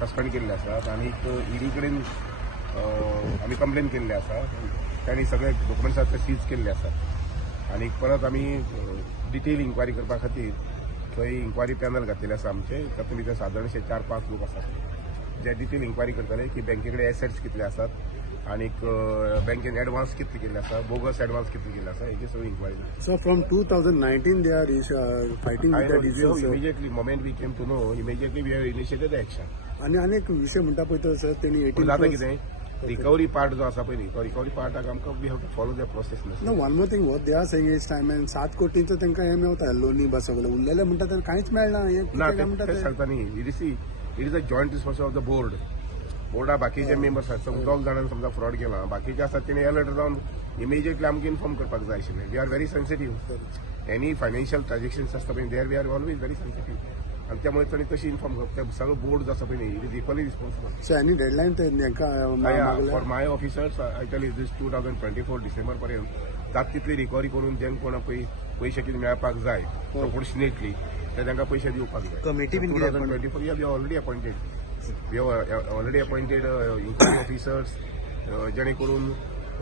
Suspend केल्ले आसात आनी ईडी कडेन आमी कंप्लेन केल्ली आसा. त्यांनी सगळे डॉक्युमेंट्स सीज केल्ले आसात आनी परत आमी डिटेल इन्क्वायरी करपा खातीर थंय इन्क्वायरी पॅनल घातलेले आसा आमचे. तातूंत भितर सादारणशे 4-5 लोक आसात जे डिटेल इन्क्वायरी करतले की बँके कडेन एसेट्स कितले आसात आनी बँकेन एडवान्स कितले केल्ले आसा, बोगस एडवान्स कितले केल्ले आसा हेची सगळी inquiry. So from 2019 they are fighting with that issue. Immediately moment we came to know, immediately we have initiated the action. आणि अनेक विषय म्हणटा पळय तो सर त्यांनी 18 जाता कितें रिकवरी पार्ट जो आसा पळय तो रिकवरी पार्टाक आमकां we have to follow the process. No one more thing what they are saying is time and 7 कोटींचो तांकां हें मेवता लोनी बस सगळें उरलेले म्हणटा तें कांयच मेळना. ना ते सांगता न्ही it is a joint responsibility of the board. बोर्डा बाकीचे मेंबर्स आसात समजा 2 जाणांनी समजा फ्रॉड केला बाकीचे आसात तेणी अलर्ट जावन इमिजिएटली आमकां इन्फॉर्म करपाक जाय आशिल्लें. We are very sensitive. Any financial transactions आसता पळय there we are always very sensitive आणि त्यामुळे त्यांनी तशी इन्फॉर्म करता सगळं बोर्ड जो आसा पळय न्ही it is equally responsible. So any deadline ते for my officers I tell you this 2024 December पर्यंत जाता तितली रिकवरी करून जेन्ना कोणा पयशे कितें मेळपाक जाय प्रोपोर्शनेटली ते तांकां पयशे दिवपाक जाय. Committee 2024 we have already appointed inquiry officers जेणे करून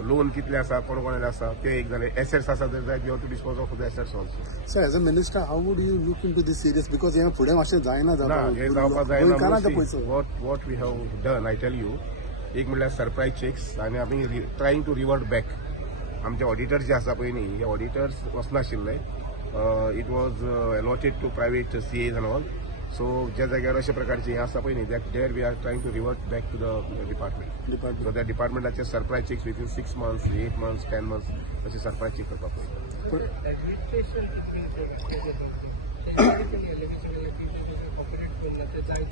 लोन कितले आसा कोण कोणाले आसा ते एक जाले. एसेट्स आसा जाय we have to dispose of the assets also. So as a minister how would you look into this serious because हे फुडें मातशें जायना हे जावपाक जायना. What we have done I tell you एक म्हणल्यार सरप्रायज चेक्स आनी आमी ट्रायंग टू रिवर्ट बॅक. आमचे ऑडिटर्स जे आसा पळय न्ही हे ऑडिटर्स वचनाशिल्ले. It was allotted to private CAs and all. So ज्या जाग्यार अशा प्रकारचे हे आसा पळय न्ही that there we are trying to revert back to the department. So त्या डिपार्टमेंटाचे surprise checks within 6 months, 8 months, 10 months असे सरप्रायज चेक करपाक पळय.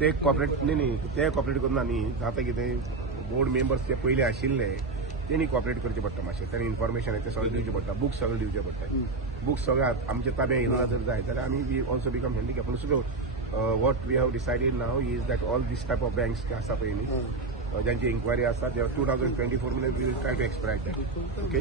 ते कॉपरेट न्ही ते कॉपरेट करना न्ही. जाता कितें बोर्ड मेंबर्स ते पयले आशिल्ले तेणी कॉपरेट करचे पडटा मातशें. तेणी इन्फॉर्मेशन ते सगळें दिवचें पडटा. बुक्स सगळे दिवचे पडटा. बुक्स सगळे आमचे ताब्यात येयना जर जाय जाल्यार आमी we also become handicap. So what we have decided now is that all these type of banks जे आसा पळय न्ही ज्यांची इन्क्वायरी आसा 2024 we will try to expedite that. Okay.